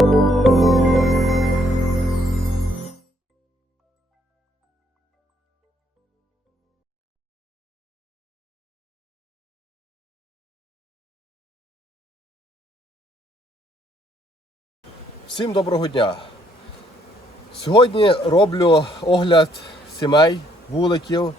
Всім доброго дня. Сьогодні роблю огляд сімей, вуликів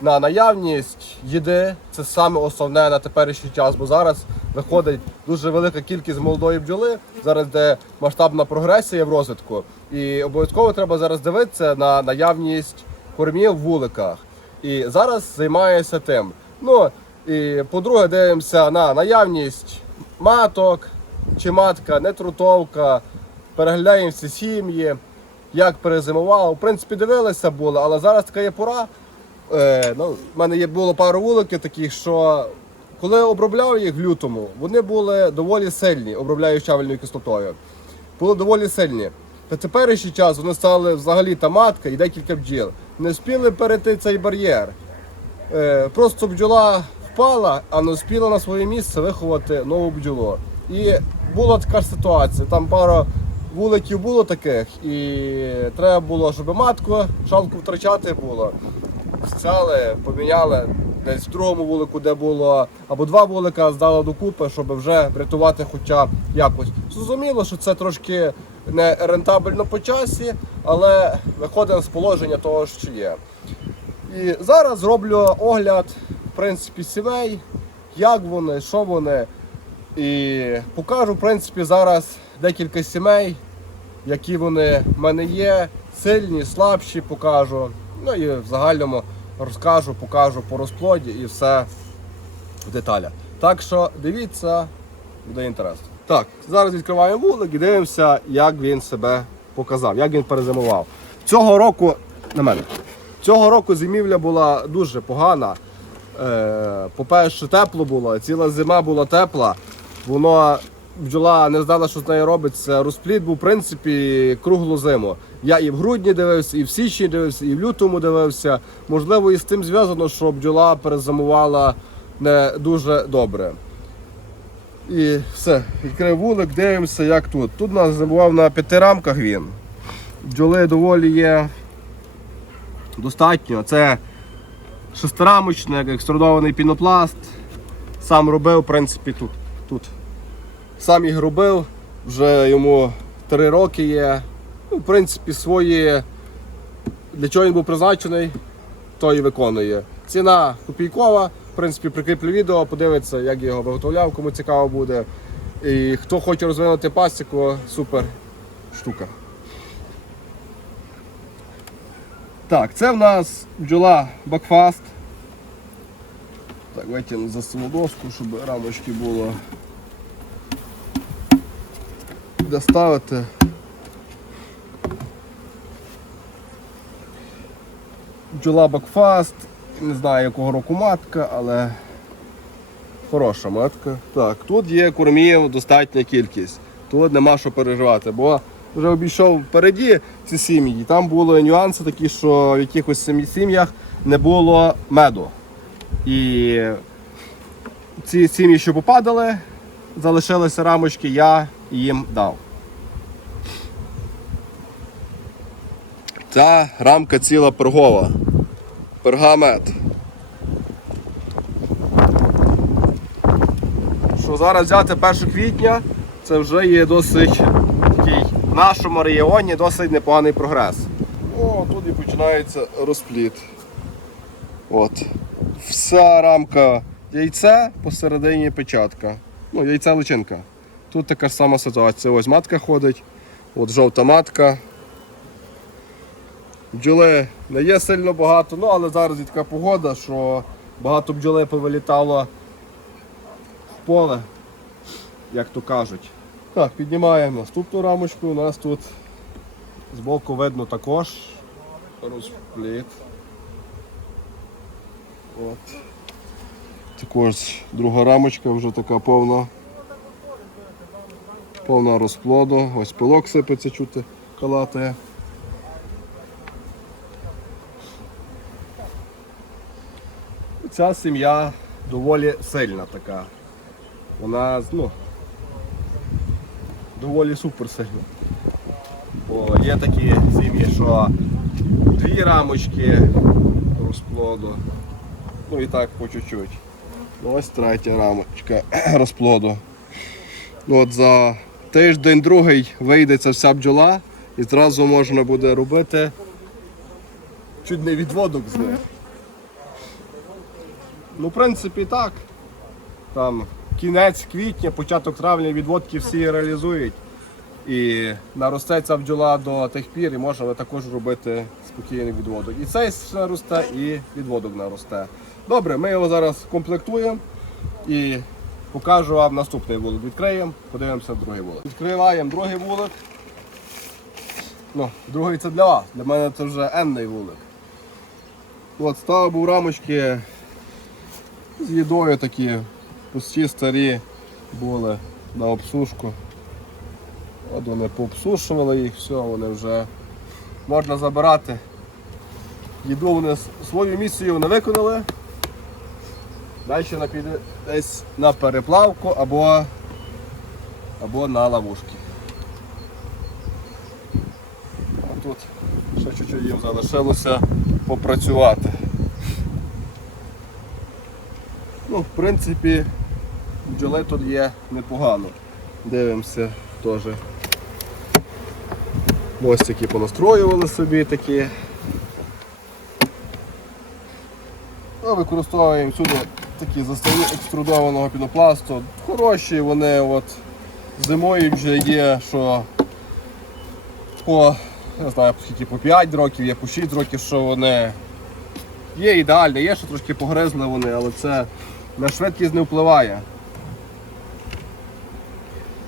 на наявність їди. Це саме основне на теперішній час, бо зараз виходить дуже велика кількість молодої бджоли. Зараз де масштабна прогресія в розвитку. І обов'язково треба зараз дивитися на наявність кормів в вуликах. І зараз займаюся тим. Ну і по-друге, дивимося на наявність маток, чи матка не трутовка, переглядаємо всі сім'ї, як перезимувало. В принципі, дивилися було, але зараз така є пора. Е, ну, в мене є було пару вуликів таких, що коли обробляв їх в лютому, вони були доволі сильні, обробляю щавельною кислотою. Були доволі сильні. Та теперішній час вони стали взагалі та матка і декілька бджіл. Не встигли перейти цей бар'єр. Е, просто бджола впала, а не успіла на своє місце виховати нову бджолу. І була така ж ситуація. Там пара вуликів було таких, і треба було, щоб матку шалку втрачати було. Взяли, поміняли десь в другому вулику, де було або два вулика, здали докупи, щоб вже врятувати хоча б якось. Зрозуміло, що це трошки не рентабельно по часі, але виходимо з положення того, що є. І зараз зроблю огляд, в принципі, сімей, як вони, що вони. І покажу, в принципі, зараз декілька сімей, які вони в мене є, сильні, слабші покажу. Ну і в загальному розкажу, покажу по розплоді і все в деталях. Так що дивіться, буде інтересно. Так, зараз відкриваємо вулик і дивимося, як він себе показав, як він перезимував. Цього року на мене. Цього року зимівля була дуже погана. Е, по-перше, тепло було, ціла зима була тепла. Воно бджола не знала, що з нею робиться. Розплід був, в принципі, круглу зиму. Я і в грудні дивився, і в січні дивився, і в лютому дивився. Можливо, і з тим зв'язано, що бджола перезимувала не дуже добре. І все, відкрив вулик, дивимося, як тут. Тут нас зимував на п'яти рамках він. Бджоли доволі є достатньо. Це шестирамочник, екструдований пінопласт. Сам робив, в принципі, тут. тут. Сам їх робив, вже йому три роки є. Ну, в принципі, свої. Для чого він був призначений, то і виконує. Ціна копійкова, в принципі, прикріплю відео, подивиться, як його виготовляв, кому цікаво буде. І хто хоче розвинути пасіку, супер штука. Так, це в нас бджола Бакфаст. Так, витягну за саму доску, щоб рамочки було де ставити. Бджола Бакфаст. Не знаю якого року матка, але хороша матка. Так, тут є кормів достатня кількість. Тут нема що переживати, бо вже обійшов впереді ці сім'ї. Там були нюанси такі, що в якихось сім'ях не було меду. І ці сім'ї, що попадали, залишилися рамочки, я їм дав. Ця рамка ціла пергова. Пергамет. Що зараз взяти 1 квітня, це вже є досить такий в нашому регіоні досить непоганий прогрес. О, тут і починається розпліт. От. Вся рамка яйце, посередині печатка. Ну, яйце личинка. Тут така ж сама ситуація. Ось матка ходить, от жовта матка. Бджоли не є сильно багато, ну але зараз є така погода, що багато бджоли повилітало в поле, як то кажуть. Так, піднімаємо наступну рамочку. У нас тут збоку видно також розпліт. От. Також друга рамочка вже така повна. Повна розплоду. Ось пилок сипеться чути, калатає. Ця сім'я доволі сильна така. Вона, ну, доволі супер сильно. Бо є такі сім'ї, що дві рамочки розплоду. Ну і так по чуть-чуть. Ну, ось третя рамочка розплоду. Ну, от за тиждень другий вийде ця вся бджола і зразу можна буде робити не відводок з них. Ну, в принципі, так. Там кінець квітня, початок травня відводки всі реалізують. І наросте ця бджола до тих пір, і можна також робити спокійний відводок. І цей наросте, і відводок наросте. Добре, ми його зараз комплектуємо і покажу вам наступний вулик. Відкриємо, подивимося другий вулик. Відкриваємо другий вулик. Ну, другий це для вас. Для мене це вже енний вулик. От ставив був рамочки з їдою такі пусті старі були на обсушку. От вони пообсушували їх, все, вони вже можна забирати. Їду вони свою місію вони виконали. Далі вона піде десь на переплавку або, або на ловушки. А тут ще чуть-чуть їм залишилося попрацювати. Ну, в принципі, бджоли тут є непогано. Дивимося теж. Мостики понастроювали собі такі. А використовуємо сюди такі заставні екструдованого пінопласту. Хороші, вони от зимою вже є, що по, не знаю, скільки по 5 років, є по 6 років, що вони є ідеальні, є, що трошки погризли вони, але це на швидкість не впливає.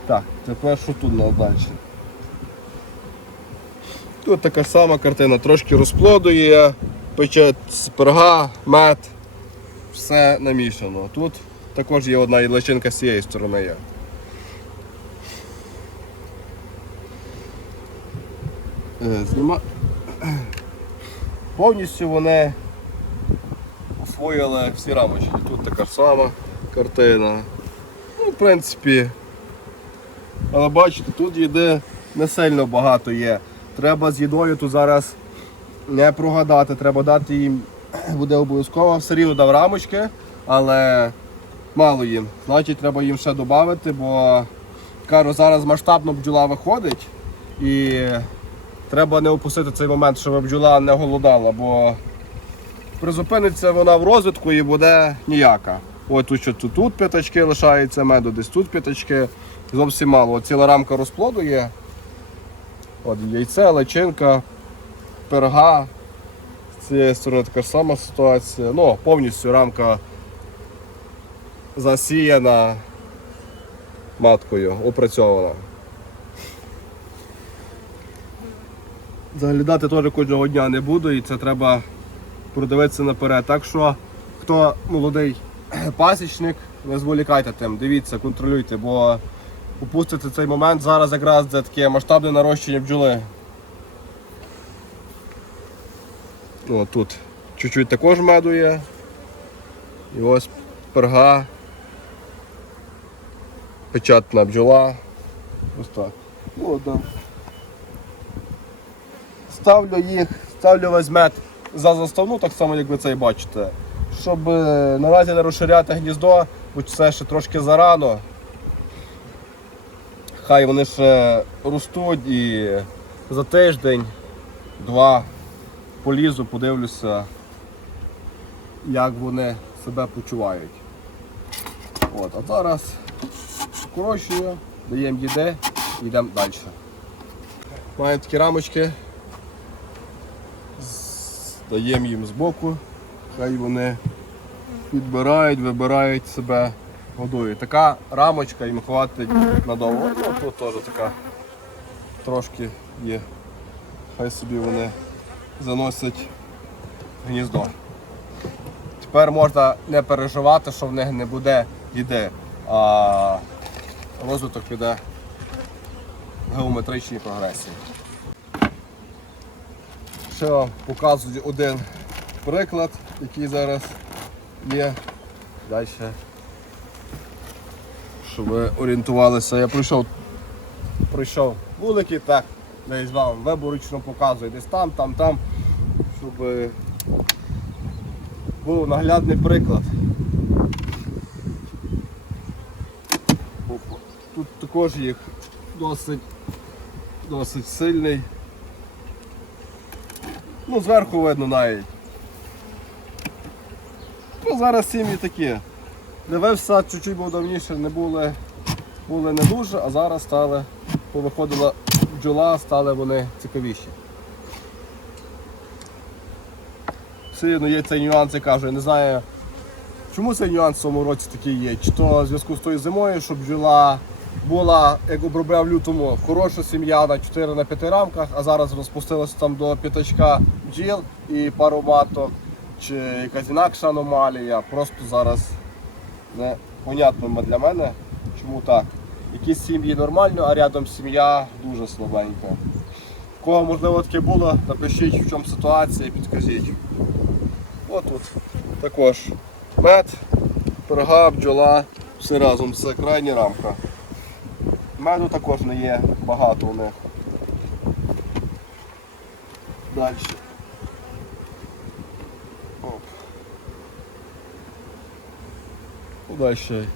Так, тепер що тут на далі? Тут така сама картина, трошки розплоду є, пече перга, мед, все намішано. Тут також є одна личинка з цієї сторони є. Е, Зніма... Повністю вони освоїли всі рамочки. Тут така ж сама картина. Ну, в принципі, але бачите, тут їди не сильно багато є. Треба з їдою тут зараз не прогадати, треба дати їм, буде обов'язково все рівно дав рамочки, але мало їм. Значить, треба їм ще додати, бо кажу, зараз масштабно бджола виходить і треба не опустити цей момент, щоб бджола не голодала, бо призупиниться вона в розвитку і буде ніяка. От тут що тут, тут п'ятачки лишаються меду, десь тут п'ятачки. Зовсім мало. От ціла рамка розплоду є. От яйце, личинка, перга. Цієї сторони така ж сама ситуація. Ну, повністю рамка засіяна маткою, опрацьована. Заглядати теж кожного дня не буду і це треба продивитися наперед. Так що, хто молодий пасічник, не зволікайте тим, дивіться, контролюйте, бо упустите цей момент зараз якраз це таке масштабне нарощення бджоли. О, тут чуть-чуть також меду є. І ось перга. Печатна бджола. Ось так. Ну, да. Ставлю їх, ставлю весь мед за заставну, так само, як ви це і бачите. Щоб е, наразі не розширяти гніздо, бо це ще трошки зарано. Хай вони ще ростуть і за тиждень, два полізу, подивлюся, як вони себе почувають. От, а зараз скорочую, даємо їди і йдемо далі. Маємо такі рамочки. Даємо їм збоку, хай вони підбирають, вибирають себе водою. Така рамочка їм хватить надовго. Ну, тут теж така трошки є. Хай собі вони заносять гніздо. Тепер можна не переживати, що в них не буде їди, а розвиток піде геометричній прогресії. Ще вам показую один приклад, який зараз є. Далі. Щоб ви орієнтувалися. Я пройшов пройшов вулики, так десь вам виборочно показує, десь там, там, там, щоб е, був наглядний приклад. Тут також їх досить, досить сильний. Ну, зверху видно навіть. Ну, зараз сім'ї такі. Дивився, чуть-чуть був давніше, не були, були не дуже, а зараз стали, повиходила бджола, стали вони цікавіші. Все одно є цей нюанс, я кажу, я не знаю, чому цей нюанс в цьому році такий є. Чи то в зв'язку з тою зимою, щоб бджола була, як обробляв в лютому, хороша сім'я на 4 на 5 рамках, а зараз розпустилося там до п'ятачка бджіл і пару маток, чи якась інакша аномалія. Просто зараз непонятно для мене, чому так. Якісь сім'ї нормально, а рядом сім'я дуже слабенька. Кого можливо таке було, напишіть в чому ситуація, підкажіть. Отут також мед, пирога, бджола, все разом, це крайня рамка. Меду також не є багато у них. Далі. Оп. Ну, Далі.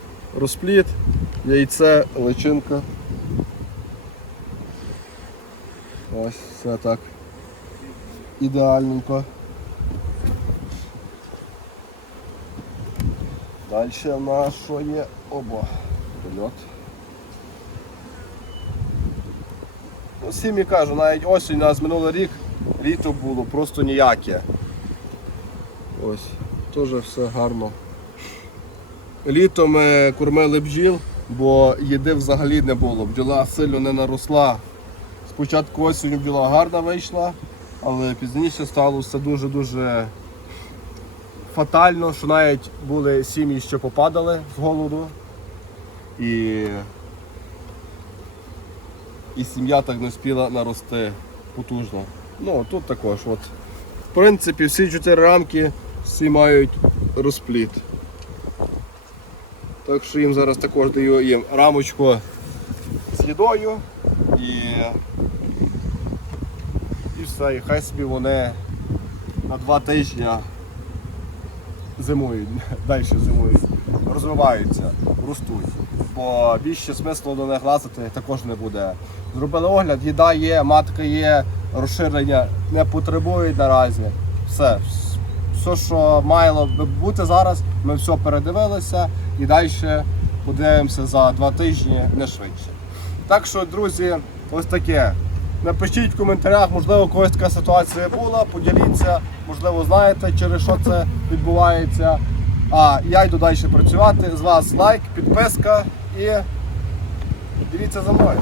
Розпліт, яйце, личинка. Ось все так. Ідеальненько. Далі в нас що є? Оба. Польот. Ну, сім'ї кажу, навіть осінь у нас минулий рік, літо було просто ніяке. Ось, теж все гарно. Літом ми кормили бджіл, бо їди взагалі не було. Бджола сильно не наросла. Спочатку осінню бджола гарна вийшла, але пізніше стало все дуже-дуже фатально, що навіть були сім'ї, що попадали з голоду. І, і сім'я так не спіла нарости потужно. Ну, тут також. От. В принципі, всі чотири рамки всі мають розпліт. Так що їм зараз також даю їм рамочку з їдою і, і все, і хай собі вони на два тижні зимують, далі зимують, розвиваються, ростуть. Бо більше смислу до них лазити також не буде. Зробили огляд, їда є, матка є, розширення не потребують наразі. Все. Все, що мало би бути зараз, ми все передивилися і далі подивимося за два тижні, не швидше. Так що, друзі, ось таке. Напишіть в коментарях, можливо, когось така ситуація була, поділіться, можливо, знаєте, через що це відбувається. А я йду далі працювати. З вас лайк, підписка і дивіться за мною.